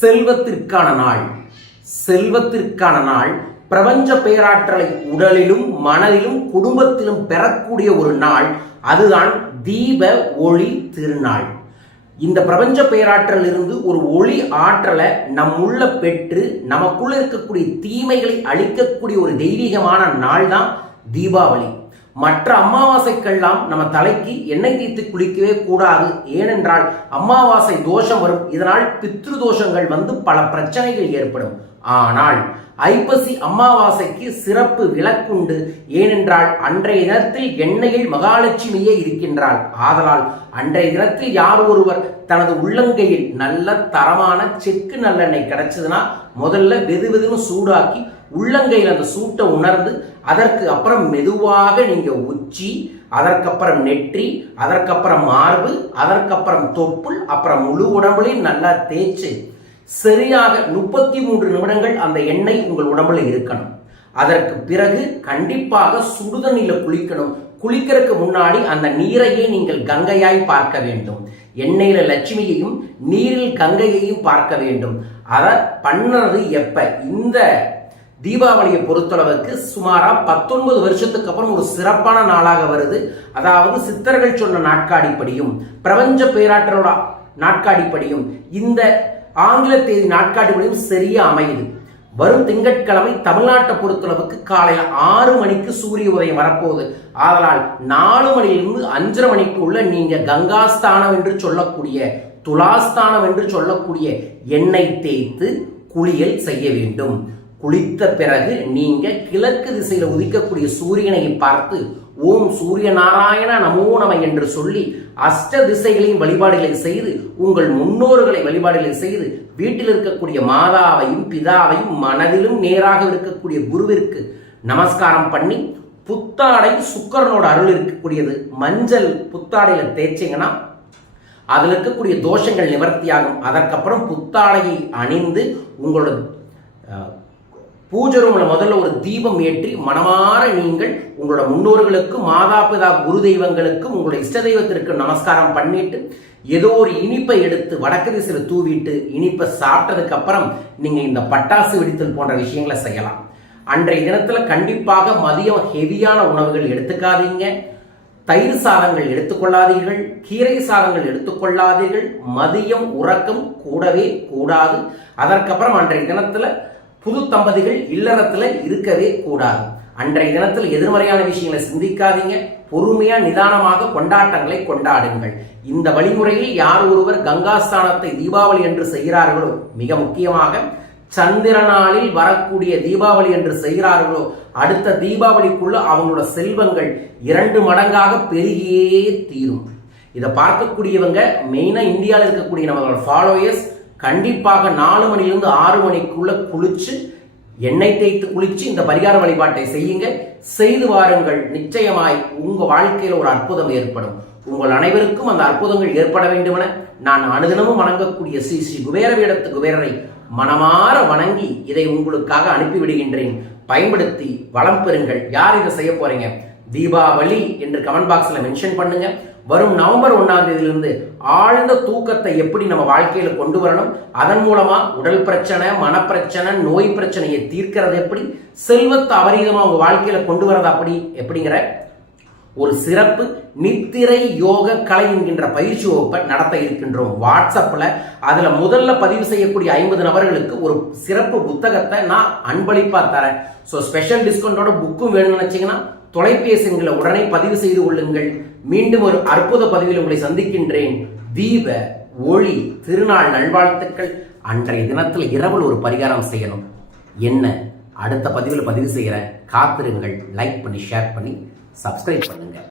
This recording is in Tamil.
செல்வத்திற்கான நாள். செல்வத்திற்கான நாள். பிரபஞ்ச பேராற்றலை உடலிலும் மனதிலும் குடும்பத்திலும் பெறக்கூடிய ஒரு நாள். அதுதான் தீப ஒளி திருநாள். இந்த பிரபஞ்ச பேராற்றல் இருந்து ஒரு ஒளி ஆற்றலை நம் உள்ள பெற்று நமக்குள்ள இருக்கக்கூடிய தீமைகளை அழிக்கக்கூடிய ஒரு தெய்வீகமான நாள் தான் தீபாவளி. மற்ற அமாவாசைக்கெல்லாம் நம்ம தலைக்கு எண்ணெய் தீர்த்து குளிக்கவே கூடாது. ஏனென்றால் அமாவாசை தோஷம் வரும். இதனால் பித்ரு தோஷங்கள் வந்து பல பிரச்சனைகள் ஏற்படும். ஆனால் ஐப்பசி அமாவாசைக்கு சிறப்பு விலக்குண்டு ஏனென்றால் அன்றைய தினத்தில் எண்ணெயில் மகாலட்சுமியே இருக்கின்றாள். ஆதலால் அன்றைய தினத்தில் யார் ஒருவர் தனது உள்ளங்கையில் நல்ல தரமான செக்கு நல்லெண்ணெய் கிடைச்சதுன்னா முதல்ல வெது வெதுன்னு சூடாக்கி உள்ளங்கையில் அந்த சூட்டை உணர்ந்து அதற்கு அப்புறம் மெதுவாக நீங்கள் உச்சி அதற்கப்புறம் நெற்றி அதற்கப்புறம் மார்பு அதற்கப்புறம் தொப்புள் அப்புறம் முழு உடம்புலையும் நல்லா தேய்ச்சு சரியாக முப்பத்தி மூன்று நிமிடங்கள் அந்த எண்ணெய் உங்கள் உடம்புல இருக்கணும். அதற்கு பிறகு கண்டிப்பாக சுடுதண்ணியில் குளிக்கணும். குளிக்கிறதுக்கு முன்னாடி அந்த நீரையே நீங்கள் கங்கையாய் பார்க்க வேண்டும். எண்ணெயில லட்சுமியையும் நீரில் கங்கையையும் பார்க்க வேண்டும். அதை பண்ணுறது எப்ப? இந்த தீபாவளியை பொறுத்தளவுக்கு சுமாரா பத்தொன்பது வருஷத்துக்கு அப்புறம் ஒரு சிறப்பான நாளாக வருது. அதாவது சித்தர்கள் சொன்ன நாட்காடிப்படியும் பிரபஞ்ச பேராற்றலோட நாட்காடிப்படியும் இந்த ஆங்கில தேதி நாட்காட்டிபடியும் சரியா அமையுது. வரும் திங்கட்கிழமை தமிழ்நாட்டை பொறுத்தளவுக்கு காலையில் ஆறு மணிக்கு சூரிய உதயம் வரப்போகுது. ஆதலால் நாலு மணியிலிருந்து அஞ்சரை மணிக்குள்ள நீங்க கங்காஸ்தானம் என்று சொல்லக்கூடிய துலாஸ்தானம் என்று சொல்லக்கூடிய எண்ணெய் தேய்த்து குளியல் செய்ய வேண்டும். குளித்த பிறகு நீங்க கிழக்கு திசையில உதிக்கக்கூடிய சூரியனை பார்த்து ஓம் சூரிய நாராயண நமோ நம என்று சொல்லி அஷ்ட திசைகளையும் வழிபாடுகளை செய்து உங்கள் முன்னோர்களை வழிபாடுகளை செய்து வீட்டில் இருக்கக்கூடிய மாதாவையும் பிதாவையும் மனதிலும் நேராக இருக்கக்கூடிய குருவிற்கு நமஸ்காரம் பண்ணி புத்தாடை சுக்கரனோட அருள் இருக்கக்கூடியது. மஞ்சள் புத்தாடையில தேய்ச்சிங்கன்னா அதில் இருக்கக்கூடிய தோஷங்கள் நிவர்த்தியாகும். அதற்கப்புறம் புத்தாடையை அணிந்து உங்களோட பூஜை ரூமில் முதல்ல ஒரு தீபம் ஏற்றி மனமாற நீங்கள் உங்களோட முன்னோர்களுக்கும் மாதா பிதா குரு தெய்வங்களுக்கும் உங்களோட இஷ்ட தெய்வத்திற்கு நமஸ்காரம் பண்ணிட்டு ஏதோ ஒரு இனிப்பை எடுத்து வடக்கு திசையில் தூவிட்டு இனிப்பை சாப்பிட்டதுக்கு அப்புறம் இந்த பட்டாசு வெடித்தல் போன்ற விஷயங்களை செய்யலாம். அன்றைய தினத்தில் கண்டிப்பாக மதியம் ஹெவியான உணவுகள் எடுத்துக்காதீங்க. தயிர் சாதங்கள் எடுத்துக்கொள்ளாதீர்கள். கீரை சாதங்கள் எடுத்துக்கொள்ளாதீர்கள். மதியம் உறக்கம் கூடவே கூடாது. அதற்கப்புறம் அன்றைய தினத்தில் புது தம்பதிகள் இல்லறத்துல இருக்கவே கூடாது. அன்றைய தினத்தில் எதிர்மறையான விஷயங்களை சிந்திக்காதீங்க. பொறுமையா நிதானமாக கொண்டாட்டங்களை கொண்டாடுங்கள். இந்த வழிமுறையில் யார் ஒருவர் கங்காஸ்தானத்தை தீபாவளி என்று செய்கிறார்களோ மிக முக்கியமாக சந்திர நாளில் வரக்கூடிய தீபாவளி என்று செய்கிறார்களோ அடுத்த தீபாவளிக்குள்ள அவங்களோட செல்வங்கள் இரண்டு மடங்காக பெருகியே தீரும். இதை பார்க்கக்கூடியவங்க மெயினா இந்தியாவில் இருக்கக்கூடிய நம்மளோட ஃபாலோயர்ஸ் கண்டிப்பாக நாலு மணிலிருந்து ஆறு மணிக்குள்ள குளிச்சு எண்ணெய் தேய்த்து குளிச்சு இந்த பரிகார வழிபாட்டை செய்யுங்க. செய்து வாருங்கள். நிச்சயமாய் உங்க வாழ்க்கையில் ஒரு அற்புதம் ஏற்படும். உங்கள் அனைவருக்கும் அந்த அற்புதங்கள் ஏற்பட வேண்டுமென நான் அனுதினமும் வணங்கக்கூடிய ஸ்ரீ ஸ்ரீ குபேரவிடத்து குபேரரை மனமாற வணங்கி இதை உங்களுக்காக அனுப்பிவிடுகின்றேன். பயன்படுத்தி வளம் பெறுங்கள். யார் இதை செய்ய போறீங்க? தீபாவளி என்று கமெண்ட் பாக்ஸில் மென்ஷன் பண்ணுங்க. வரும் நவம்பர் ஒன்றாம் தேதியிலிருந்து ஆழ்ந்த தூக்கத்தை எப்படி நம்ம வாழ்க்கையில கொண்டு வரணும்? அதன் மூலமா உடல் பிரச்சனை மனப்பிரச்சனை நோய் பிரச்சனையை தீர்க்கிறது எப்படி? செல்வத்தை அபரீதமா உங்க வாழ்க்கையில கொண்டு வரது அப்படி? எப்படிங்கிற ஒரு சிறப்பு நித்திரை யோக கலை என்கின்ற பயிற்சி வகுப்பை நடத்த இருக்கின்றோம். வாட்ஸ்அப்பில் அதில் முதல்ல பதிவு செய்யக்கூடிய ஐம்பது நபர்களுக்கு ஒரு சிறப்பு புத்தகத்தை நான் அன்பளிப்பாக தரேன். ஸோ ஸ்பெஷல் டிஸ்கவுண்டோட புக்கும் வேணும்னு நினைச்சீங்கன்னா தொலைபேசிகளை உடனே பதிவு செய்து கொள்ளுங்கள். மீண்டும் ஒரு அற்புத பதிவில் உங்களை சந்திக்கின்றேன். தீப ஒளி திருநாள் நல்வாழ்த்துக்கள். அன்றைய தினத்தில் இரவில் ஒரு பரிகாரம் செய்யணும். என்ன? அடுத்த பதிவில் பதிவு செய்கிறேன் காத்திருங்கள். லைக் பண்ணி ஷேர் பண்ணி சப்ஸ்கிரைப் பண்ணுங்கள்